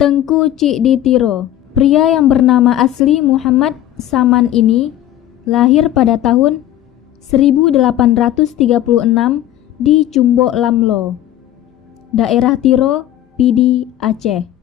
Tengku Cik di Tiro. Pria yang bernama asli Muhammad Saman ini lahir pada tahun 1836 di Cumbok Lamlo, daerah Tiro, Pidi, Aceh.